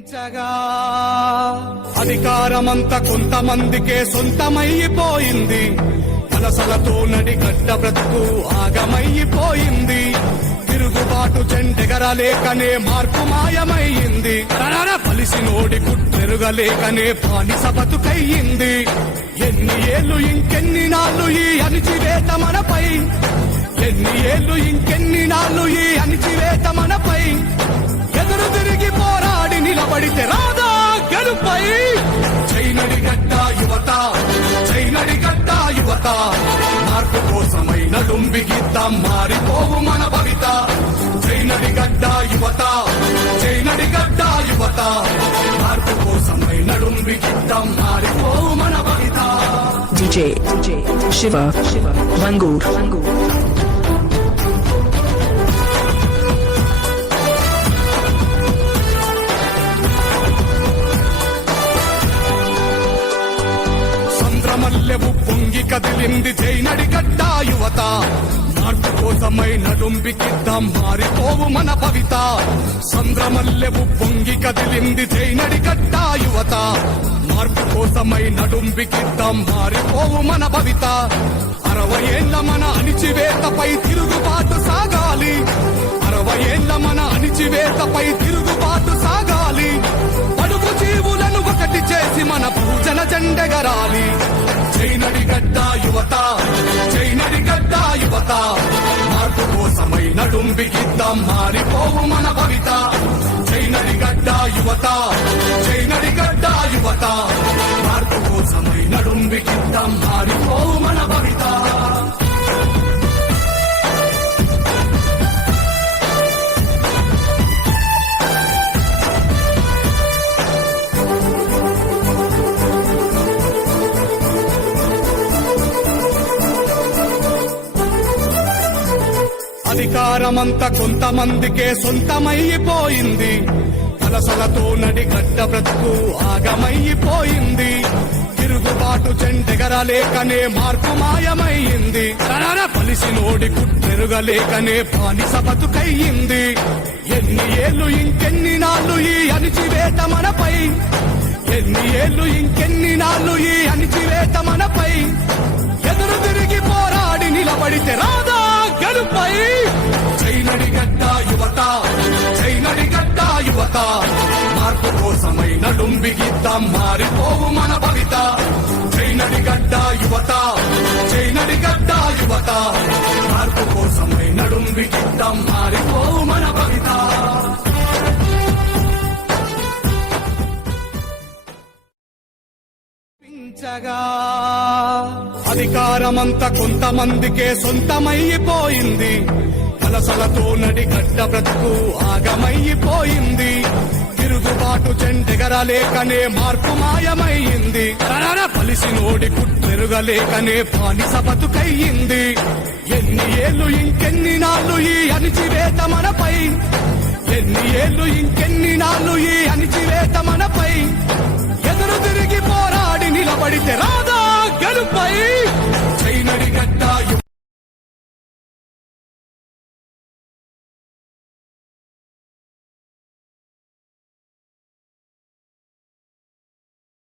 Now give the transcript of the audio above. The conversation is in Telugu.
పెంచగా అధికారమంతా కొంతమందికే సొంతమైపోయింది. కలసలతో నడి గడ్డ బ్రతుకు ఆగమైపోయింది. తిరుగుబాటు చెండెగరలేకనే మార్పు మాయమైంది. కలిసి పలిసి నోడి కుట్టెరుగలేకనే బానిస బతుకయ్యింది. ఎన్ని ఏళ్ళు ఇంకెన్ని నాళ్ళు ఈ అణిచివేత మనపై? ఎన్ని ఏళ్ళు ఇంకెన్ని నాళ్ళు ఈ అణిచివేత మనపై? యువత. మార్పు కోసమైన నడుంబిగిద్దాం మారిపోవు మన భవిత. చైనడి గడ్డ యువత. చైనడి గడ్డ యువత. మార్పు కోసమైన నడుంబిగిద్దాం మారిపోవు మన భవిత. DJ, DJ, Shiva, Shiva, Mangur, Mangur. మల్లెవు పొంగి కదిలింది చైనడి గడ్డ యువత. మార్పు కోసమై నడుంబికిద్దాం మారిపోవు మన పవిత. సంద్రమల్లెవు పొంగి కదిలింది చైనడి గడ్డ యువత. మార్పు కోసమై నడుంబికిద్దాం మారిపోవు మన భవిత అరవై ఏళ్ళ మన అణిచివేతపై తిరుగుబాటు సాగాలి. అరవై ఏళ్ళ మన అణిచివేతపై తిరుగుబాటు సాగాలి. పడుగు జీవులను ఒకటి చేసి మన భూజన జెండెగరాలి. కోసమై మారిపోవు మన భవిత చైనడి గడ్డ యువత చైనడి గడ్డ అధికారమంతా కొంతమందికే సొంతమైపోయింది. అలసలతో నడి గడ్డ బ్రతుకు ఆగమైపోయింది. తిరుగుబాటు చెండెగరలేకనే మార్పు మాయమైంది. పలిసి నోడి కుట్టెరుగలేకనే బానిస బతుకయ్యింది. ఎన్ని ఏళ్ళు ఇంకెన్ని నాళ్ళు ఈ అణిచివేత మనపై? ఎన్ని ఏళ్ళు ఇంకెన్ని నాళ్ళు ఈ అణిచివేత మనపై? మార్పు కోసమై నడుంబిగిద్దాం మారిపోవు మన భవిత. చైనడి గడ్డ యువత చైనడి గడ్డ యువత. మార్పు కోసమై నడుంబిగిద్దాం మారిపోవు మన భవిత. పెంచగా అధికారమంతా కొంతమందికే సొంతమైపోయింది. వలసలతో నడిగడ్డ బ్రతుకు ఆగమైపోయింది. సర్దుబాటు చెండెగరలేకనే మార్పు మాయమైంది. కలిసి నోడి కుట్టెరుగలేకనే బానిస బతుకయ్యింది. ఎన్ని ఏళ్ళు ఇంకెన్ని నాళ్ళు ఈ అణిచివేత మనపై? ఎన్ని ఏళ్ళు ఇంకెన్ని నాళ్ళు ఈ అణిచివేత మనపై? ఎదురు తిరిగి పోరాడి నిలబడితే రా